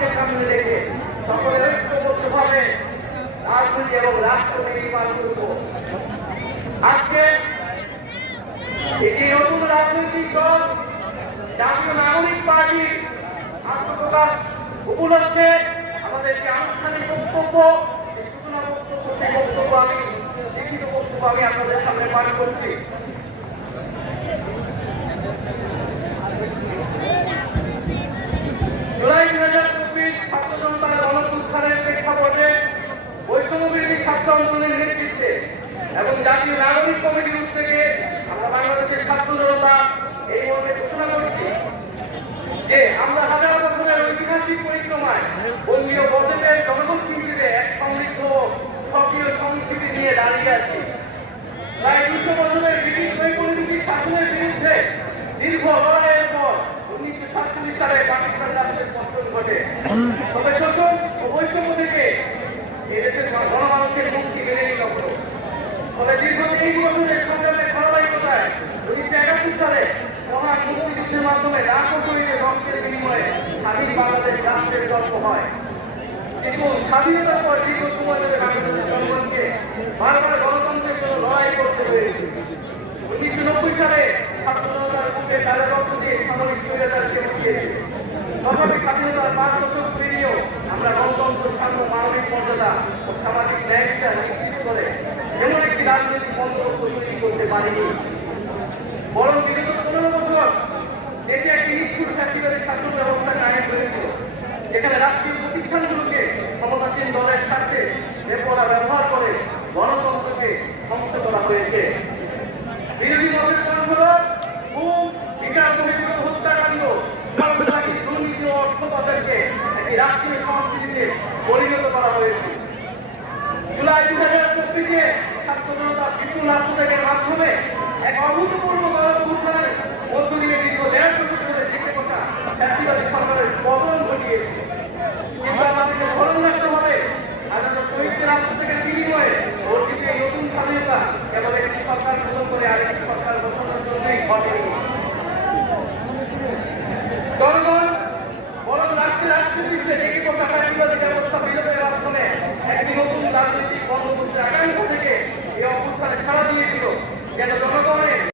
লক্ষ্যকে সামনে রেখে সকলের ঐক্যবদ্ধভাবে রাজনীতি এবং রাষ্ট্র নির্মাণ করব। আজকে এটি নতুন রাজনৈতিক দল জাতীয় নাগরিক পার্টি আত্মপ্রকাশ উপলক্ষে আমাদের যে আনুষ্ঠানিক বক্তব্য, সূচনা বক্তব্য, সেই বক্তব্য আমি লিখিত বক্তব্য আমি আপনাদের সামনে পাঠ করছি। জুলাই 2024 ছাত্র জনতার গণঅভ্যুত্থানের প্রেক্ষাপটে বৈষম্যবিরোধী ছাত্র আন্দোলনের নেতৃত্বে এবং জাতীয় নাগরিক কমিটির উদ্যোগে আমরা বাংলাদেশের ছাত্র জনতা এই মর্মে ঘোষণা করছি যে আমরা হাজার বছরের ঐতিহাসিক পরিক্রমায় বঙ্গীয় বদ্বীপের জনগোষ্ঠী হিসেবে এক সমৃদ্ধ সক্রিয় সংস্কৃতি নিয়ে দাঁড়িয়ে আছি। প্রায় 200 বছরের ব্রিটিশ ঔপনিবেশিক শাসনের বিরুদ্ধে দীর্ঘ লড়াইয়ের পর 1947 সালে পাকিস্তান রাষ্ট্রের পতন ঘটে। তবে শোষণ ও বৈষম্য থেকে এদেশের গণমানুষের মুক্তি মেনে নিতে হলো। ফলে দীর্ঘ 23 বছরের সংগ্রামের ধারাবাহিকতায় 1971 সালে মহান মুক্তিযুদ্ধের মাধ্যমে লাখো শহীদের রক্তের বিনিময়ে স্বাধীন বাংলাদেশ রাষ্ট্রের জন্ম হয়। কিন্তু স্বাধীনতার পর দীর্ঘ সময় ধরে বাংলাদেশের জনগণকে বারবার গণতন্ত্রের জন্য লড়াই করতে হয়েছে। 1990 সালে ছাত্র জনতার বুকে তাদের রক্ত দিয়ে সামরিক স্বৈরাচারকে উঠিয়েছে। তথাপি স্বাধীনতার 5 দশক পেরিয়েও আমরা গণতন্ত্র, সাম্য, মানবিক মর্যাদা ও সামাজিক ন্যায়বিচার নিশ্চিত করে এমন একটি রাজনৈতিক বন্দোবস্ত তৈরি করতে পারিনি। বরং বিগত 15 বছর দেশে একটি নিষ্ঠুর ফ্যাসিবাদী শাসন ব্যবস্থা কায়েম হয়েছিল, যেখানে রাষ্ট্রীয় প্রতিষ্ঠানগুলোকে ক্ষমতাসীন দলের স্বার্থে বেপরোয়া ব্যবহার করে গণতন্ত্রকে ধ্বংস করা হয়েছে। বিরোধী মতের কারণ হল খুন, বিচার বহির্ভূত হত্যাকাণ্ড, দুর্নীতি ও অর্থ পাচারকে একটি রাষ্ট্রীয় সংস্কৃতিতে পরিণত করা হয়েছে। জুলাই 2024 ছাত্র জনতা বিপুল আত্মত্যাগের মাধ্যমে এক